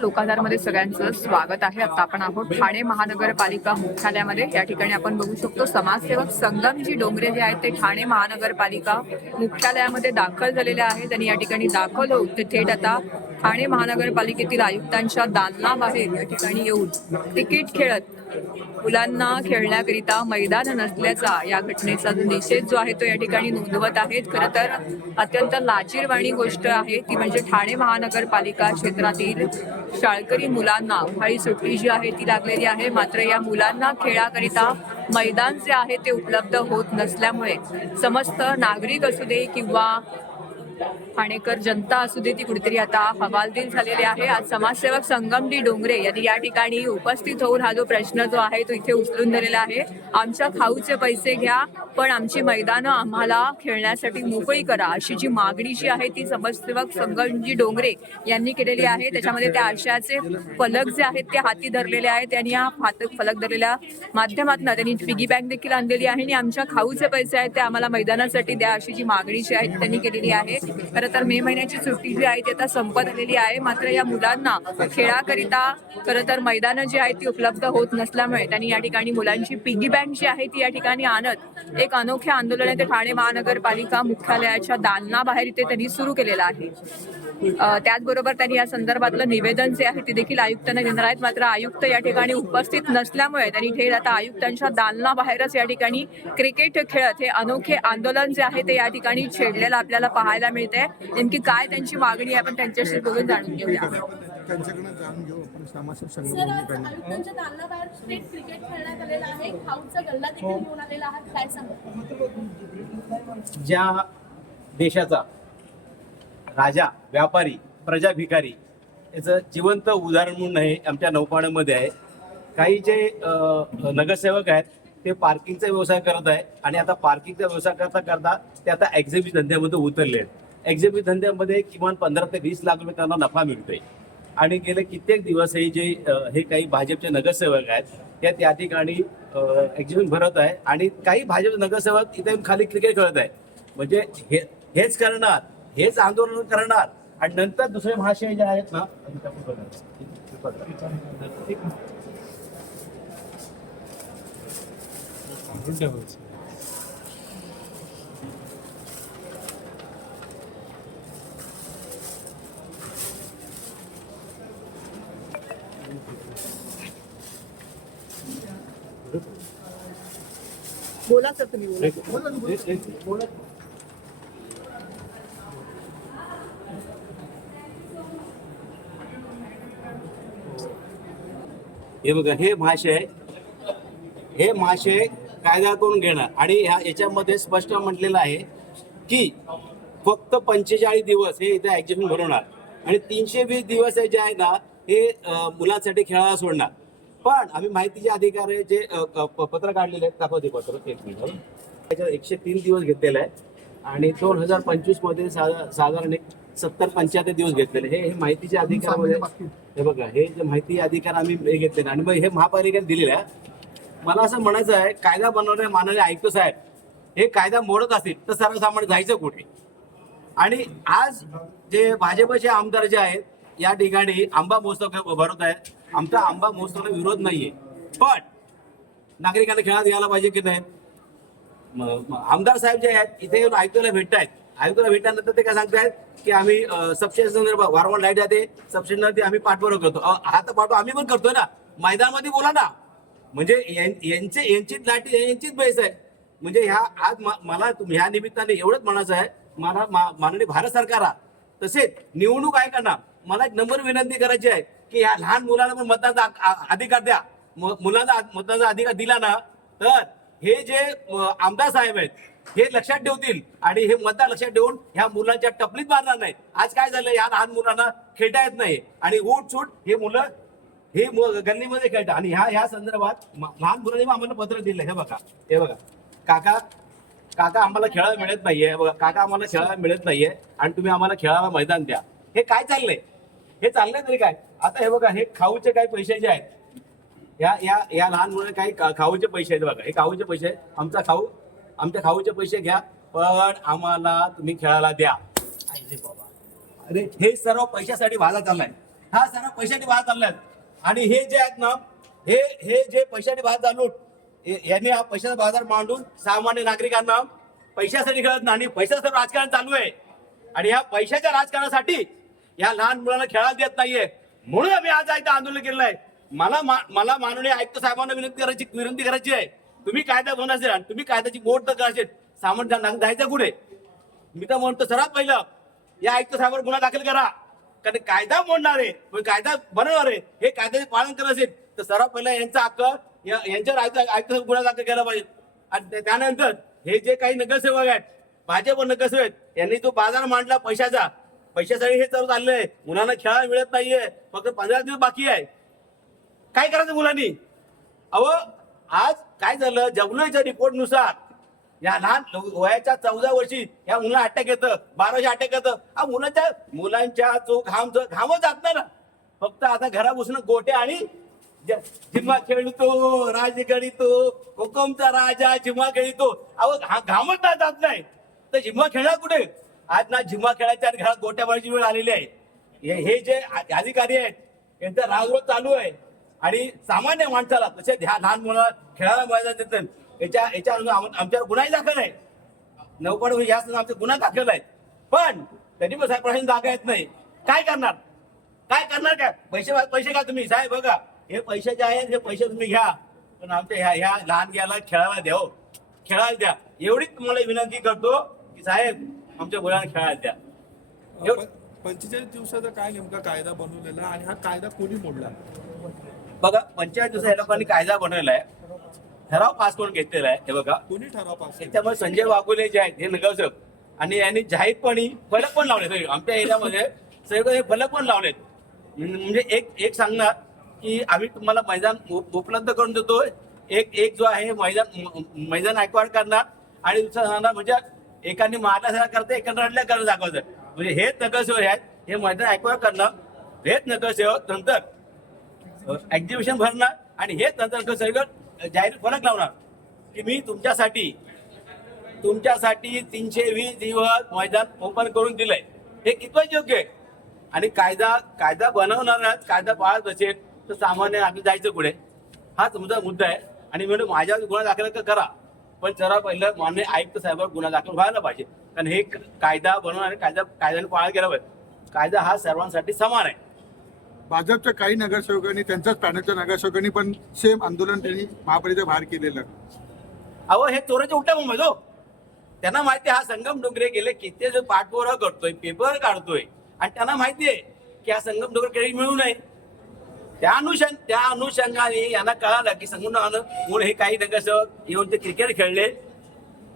लोकाधारमध्ये सगळ्यांचं स्वागत आहे. आता आपण आहोत ठाणे महानगरपालिका मुख्यालयामध्ये. या ठिकाणी आपण बघू शकतो समाजसेवक संगमजी डोंगरे जे आहेत ते ठाणे महानगरपालिका मुख्यालयामध्ये दाखल झालेले आहेत. त्यांनी या ठिकाणी दाखल होऊन ते थेट आता ठाणे महानगरपालिकेतील आयुक्तांच्या दालनाबाहेर या ठिकाणी येऊन तिकीट खेळत मुलांना खेळण्याकरिता मैदान नसल्याचा या घटनेचा निषेध जो आहे तो या ठिकाणी नोंदवत आहेत. खरं तर अत्यंत लाजिरवाणी गोष्ट आहे ती म्हणजे ठाणे महानगरपालिका क्षेत्रातील शाळकरी मुलांना उन्हाळी सुट्टी जी आहे ती लागलेली आहे, मात्र या मुलांना खेळाकरिता मैदान जे आहे ते उपलब्ध होत नसल्यामुळे समस्त नागरिक असू दे किंवा ठाणेकर जनता असू दे ती कुठेतरी आता हवालदिल झालेली आहे. आज समाजसेवक संगमजी डोंगरे यांनी या ठिकाणी उपस्थित होऊन हा जो प्रश्न जो आहे तो इथे उचलून धरलेला आहे. आमच्या खाऊचे पैसे घ्या पण आमची मैदानं आम्हाला खेळण्यासाठी मोकळी करा अशी जी मागणी जी आहे ती समाजसेवक संगमजी डोंगरे यांनी केलेली आहे. त्याच्यामध्ये त्या आशयाचे फलक जे आहेत ते हाती धरलेले आहेत. त्यांनी या फलक धरलेल्या माध्यमातून त्यांनी पिगी बँक देखील आणलेली आहे आणि आमच्या खाऊचे पैसे आहेत ते आम्हाला मैदानासाठी द्या अशी जी मागणी जी आहे त्यांनी केलेली आहे. खरं तर मे महिन्याची सुट्टी जी आहे ती आता संपत आलेली आहे, मात्र या मुलांना खेळाकरिता खरं तर मैदानं जी आहेत ती उपलब्ध होत नसल्यामुळे त्यांनी या ठिकाणी मुलांची पिगी बँक जी आहे ती या ठिकाणी आणत एक अनोखे आंदोलन आहे ते ठाणे महानगरपालिका मुख्यालयाच्या दालनाबाहेर इथे त्यांनी सुरू केलेलं आहे. त्याचबरोबर त्यांनी या संदर्भातलं निवेदन जे आहे ते देखील आयुक्तांना देणार आहेत, मात्र आयुक्त या ठिकाणी उपस्थित नसल्यामुळे त्यांनी थेट आता आयुक्तांच्या दालनाबाहेरच या ठिकाणी क्रिकेट खेळत हे अनोखे आंदोलन जे आहे ते या ठिकाणी छेडलेलं आपल्याला पाहायला मिळते. नेमकी काय त्यांची मागणी आहे आपण त्यांच्याशी बोलून जाणून घेऊया. त्यांच्याकडे जाणून घेऊ आपण समाजसेवक आयुक्तांच्या दालनाबाहेर स्टेट क्रिकेट खेळण्यात आलेला आहे. खाऊचा गल्ला देखील घेऊन आलेला आहात, काय सांगा? ज्या देशाचा राजा व्यापारी प्रजा भिकारी याचं जिवंत उदाहरण म्हणून आहे आमच्या नौपाण्यामध्ये आहे. काही जे नगरसेवक आहेत ते पार्किंगचा व्यवसाय करत आहे आणि आता पार्किंगचा व्यवसाय करता ते आता एक्झिबिट धंद्यामध्ये उतरले आहेत. एक्झिबिट धंद्यामध्ये किमान 15 ते 20 लाख रुपये त्यांना नफा मिळतोय आणि गेले कित्येक दिवस हे काही भाजपचे नगरसेवक आहेत ते त्या ठिकाणी एक्झिबिट भरत आहे आणि काही भाजप नगरसेवक इथे खाली क्रिकेट खेळत आहे. म्हणजे हेच करणार, हेच आंदोलन करणार आणि नंतर दुसरे महाशय जे आहेत ना बोला सर तुम्ही बोला. हे बघा हे महाशय कायदा करून घेणार आणि याच्यामध्ये स्पष्ट म्हटलेलं आहे की फक्त 45 दिवस हे इथे एक्झिबिशन भरवणार आणि 320 दिवस जे आहे ना हे मुलांसाठी खेळायला सोडणार. पण आम्ही माहितीचे अधिकारी जे पत्र काढलेले आहेत दाखवते पत्र 1 मिनिट. त्याच्यात 103 दिवस घेतलेला आहे आणि 2025 मध्ये साधारण 70-75 दिवस घेतलेले. हे माहितीच्या अधिकारामध्ये हे बघा हे जे माहिती अधिकार आम्ही हे घेतलेले आणि मग हे महापालिकेने दिलेलं आहे. मला असं म्हणायचं आहे कायदा बनवणारे माननीय आयुक्त साहेब हे कायदा मोडत असतील तर सर्वसामान्य जायचं कुठे. आणि आज जे भाजपचे आमदार जे आहेत या ठिकाणी आंबा महोत्सव भरवत आहेत. आमचा आंबा महोत्सवाला विरोध नाहीये, पण नागरिकांना खेळात यायला पाहिजे की नाही. आमदार साहेब जे आहेत इथे येऊन आयुक्ताला भेटतायत. आयुक्ताला भेटल्यानंतर ते काय सांगतायत की आम्ही सबस्टेशन संदर्भात वारंवार लाईट जाते सबस्टेशनवरती आम्ही पाठपुरावा करतो. हा तर पाठपुरावा आम्ही पण करतोय ना, मैदानामध्ये बोला ना. म्हणजे यांचीच लाठी यांचीच बेस आहे. म्हणजे आज मला ह्या निमित्ताने एवढंच म्हणायचं आहे मला माननीय भारत सरकार तसेच निवडणूक आयोगांना मला एक नंबर विनंती करायची आहे की ह्या लहान मुलांना पण मतदानाचा अधिकार द्या. मुलांना मतदानाचा अधिकार दिला ना तर हे जे आमदार साहेब आहेत हे लक्षात ठेवतील आणि हे मतदार लक्षात ठेवून ह्या मुलांच्या टपलीत मारणार नाही. आज काय झालं या लहान मुलांना खेळता येत नाही आणि उठ सूट हे मुलं हे गल्लीमध्ये खेळतात आणि ह्या संदर्भात लहान मुलांनी आम्हाला पत्र दिलं. हे बघा काका आम्हाला खेळायला मिळत नाहीये. बघा काका आम्हाला खेळायला मिळत नाहीये आणि तुम्ही आम्हाला खेळायला मैदान द्या. हे काय चाललंय? हे चाललंय तरी काय? आता हे बघा हे खाऊचे काही पैसे जे आहेत या लहान मुलांना काही खाऊचे पैसे आहेत. बघा हे खाऊचे पैसे आहेत. आमच्या खाऊचे पैसे घ्या पण आम्हाला तुम्ही खेळायला द्या. अरे हे सर्व पैशासाठी वादा चाललाय. हा सारा पैशाने बाहेर चाललाय. आणि हे जे आहेत ना, हे जे पैशाने बाहेर चालून यांनी हा पैशाचा बाजार मांडून सामान्य नागरिकांना पैशासाठी खेळत नाही आणि पैशाचं राजकारण चालू आहे. आणि या पैशाच्या राजकारणासाठी या लहान मुलांना खेळायला देत नाहीये. म्हणून आम्ही आज इथं आंदोलन केलेलं आहे. मला माननीय आयुक्त साहेबांना विनंती करायची आहे. तुम्ही कायदा बनवायचे आणि तुम्ही कायद्याची बोट तर करायचे, सामान्य नागरिक जायचं कुठे? मी तर म्हणतो सर्वात पहिलं या आयुक्त साहेबांवर गुन्हा दाखल करा. कारण कायदा मोडणार आहे, कायदा बनवणार आहे, हे कायद्याचे पालन करत असेल तर सर्वात पहिला यांचा हक्क यांच्यावर आयुक्त गुन्हा दाखल केला पाहिजे. आणि त्यानंतर हे जे काही नगरसेवक आहेत, भाजप नगरसेवक आहेत, यांनी जो बाजार मांडला पैशासाठी हे चालू चाललंय. मुलांना खेळायला मिळत नाहीये, फक्त 15 दिवस बाकी आहे. काय करायचं मुलांनी? अहो आज काय झालं, जगलोच्या रिपोर्ट नुसार या लहान वयाच्या 14 वर्षी या मुलांना अटॅक येतं, 12 वर्षी अटॅक येतं. मुलांच्या जो घामच जात नाही ना. फक्त आता घरा बसून गोटे आणि झिम्मा खेळतो, राज गणितो, हुकुमचा राजा झिम्मा खेळतो. अहो घामच जात नाही तर झिम्मा खेळणार कुठे? आज ना झिम्मा खेळायच्या आणि घरात गोट्या मारायची वेळ आलेली आहे. हे जे अधिकारी आहेत यांचा राजरोज चालू आहे. आणि सामान्य माणसाला तसे लहान मुलाला खेळायला मैदान देतात. याच्या आमच्यावर गुन्हाही दाखल आहे. 9 या आमचा गुन्हा दाखल आहे. पण तरी पण साहेब प्रश्न जागा येत नाही. काय करणार काय पैसे का तुम्ही साहेब? बघा हे पैसे जे आहेत हे पैसे तुम्ही घ्या, पण आमच्या ह्या लहान घ्यायला खेळायला द्या. एवढीच तुम्हाला विनंती करतो की साहेब आमच्या मुलांना खेळायला द्या. 45 दिवसाचा काय नेमका कायदा बनवलेला आणि हा कायदा कोणी मोडला? बघा 45 दिवसात या लोकांनी कायदा बनवलेला आहे, ठराव पास करून घेतलेला आहे. हे बघा कोणी ठराव पास केला? त्यामुळे संजय वाघोले जे आहेत हे नगरसेवक आणि यांनी जाहीरपणे फलक पण लावले. आमच्या एरियामध्ये सगळे फलक पण लावलेत. म्हणजे एक सांगणार की आम्ही तुम्हाला मैदान उपलब्ध करून देतोय. एक जो आहे मैदान ॲक्वायर करणार आणि दुसरा सांगणार म्हणजे एकाने मारल्यासारखं करते, एकाने रडल्यासारखं दाखवतं. म्हणजे हेच नगरसेवक आहेत, हे मैदान ॲक्वायर करणार, हेच नगरसेवक नंतर एक्झिबिशन भरणार आणि हेच नंतर सगळं जाहीर फलक लावणार की मी तुमच्यासाठी 320 दिवस मैदान ओपन करून दिलंय. हे कितपत योग्य आहे? आणि कायदा बनवणार कायदा पाळत असेल तर सामान्य आम्ही जायचं पुढे. हा तुमचा मुद्दा आहे. आणि म्हणून माझ्यावर गुन्हा दाखल करा, पण जरा पहिलं मान्य आयुक्त साहेबांवर गुन्हा दाखल व्हायला पाहिजे. कारण हे कायदा बनवून आणि कायद्याने पाळा गेला पाहिजे. कायदा हा सर्वांसाठी समान आहे. भाजपच्या काही नगरसेवकांनी, त्यांच्याच पॅनलच्या नगरसेवकांनी पण सेम आंदोलन त्यांनी महापालिकेच्या बाहेर केलेलं. अहो हे चोराच्या उलट्या मुंबईत हो. त्यांना माहिती आहे हा संगम डोंगरे गेले किती जो पाठपुरावा करतोय, पेपर काढतोय आणि त्यांना माहिती आहे की हा संगम डोंगरे केळी मिळू नये. त्या अनुषंगाने यांना कळालं की संगम म्हणून हे काही नगरसेवक येऊन ते क्रिकेट खेळले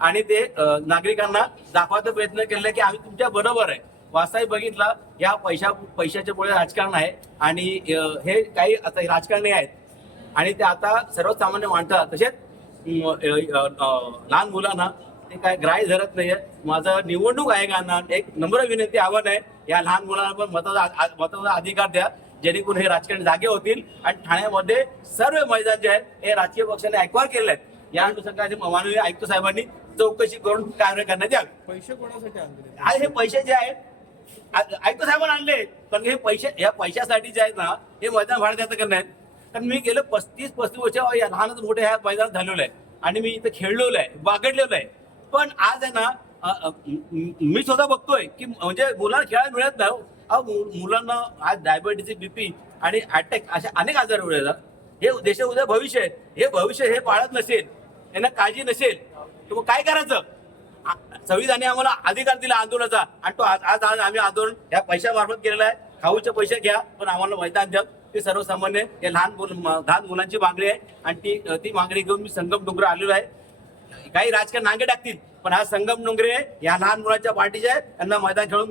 आणि ते नागरिकांना दाखवायचा प्रयत्न केला की आम्ही तुमच्या बरोबर आहे. वास्तविक बघितला या पैशाच्या पुढे राजकारण आहे आणि हे काही आता राजकारणी आहेत आणि ते आता सर्वसामान्य माणसाला तसेच लहान मुलांना ते काय ग्राह्य धरत नाहीये. माझं निवडणूक आयोगांना एक नम्र विनंती आव्हान आहे, या लहान मुलांना पण मताचा अधिकार द्या जेणेकरून हे राजकारणी जागे होतील. आणि ठाण्यामध्ये सर्व मैदान जे आहेत हे राजकीय पक्षाने ॲक्वायर केले आहेत. या अनुषंगाने माननीय आयुक्त साहेबांनी चौकशी करून कार्य करण्यात यावे. पैसे कोणासाठी आणले? आज हे पैसे जे आहेत आयुक्त साहेबांना आणले, कारण हे पैशासाठी जे आहेत ना हे मैदान भाडं द्यायचं करणार आहेत. कारण मी गेलं 35 वर्ष या लहानच मोठ्या ह्या मैदानात झालेलं आहे आणि मी इथं खेळलेलो आहे, बागडलेलो आहे. पण आज आहे ना मी स्वतः बघतोय की म्हणजे मुलांना खेळायला मिळत नाही. मुलांना आज डायबिटीज, BP आणि अटॅक अशा अनेक आजार येतात. हे देशाचं उद्या भविष्य आहे. हे भविष्य हे पाळत नसेल, यांना काळजी नसेल तर मग काय करायचं? संविधानाने आम्हाला अधिकार दिला आंदोलनाचा आणि तो आज आम्ही आंदोलन या पैशामार्फत केलेला आहे. खाऊचे पैसे घ्या पण आम्हाला मैदान द्या. ते सर्वसामान्य या लहान मुलांची मागणी आहे आणि ती मागणी घेऊन मी संगम डोंगरे आलेलो आहे. काही राजकारण नांगे टाकतील पण हा संगम डोंगरे या लहान मुलांच्या पार्टीचे आहे, त्यांना मैदान खेळून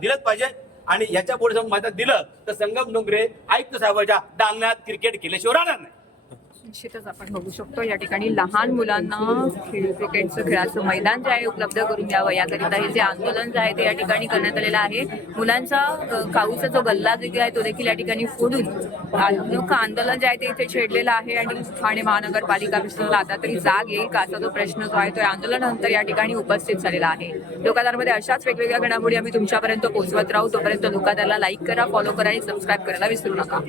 दिलंच पाहिजे. आणि याच्या पुढे मैदान दिलं तर संगम डोंगरे आयुक्त साहेबांच्या दालनात क्रिकेट केल्याशिवाय राहणार नाही. निश्चितच आपण बघू शकतो या ठिकाणी लहान मुलांना क्रिकेटचं खेळाचं मैदान जे आहे उपलब्ध करून द्यावं याकरिता हे जे आंदोलन जे आहे ते या ठिकाणी करण्यात आलेलं आहे. मुलांचा काऊचा जो गल्ला देखील आहे तो देखील या ठिकाणी फोडून अनोखं आंदोलन जे आहे ते इथे छेडलेलं आहे आणि ठाणे महानगरपालिका प्रशासनाला आता तरी जाग येईल का असा जो प्रश्न जो आहे तो या आंदोलनानंतर या ठिकाणी उपस्थित झालेला आहे. लोकाधारमध्ये अशाच वेगवेगळ्या घडामोडी आम्ही तुमच्यापर्यंत पोहोचवत राहू. तोपर्यंत लोकाधारला लाईक करा, फॉलो करा आणि सबस्क्राईब करायला विसरू नका.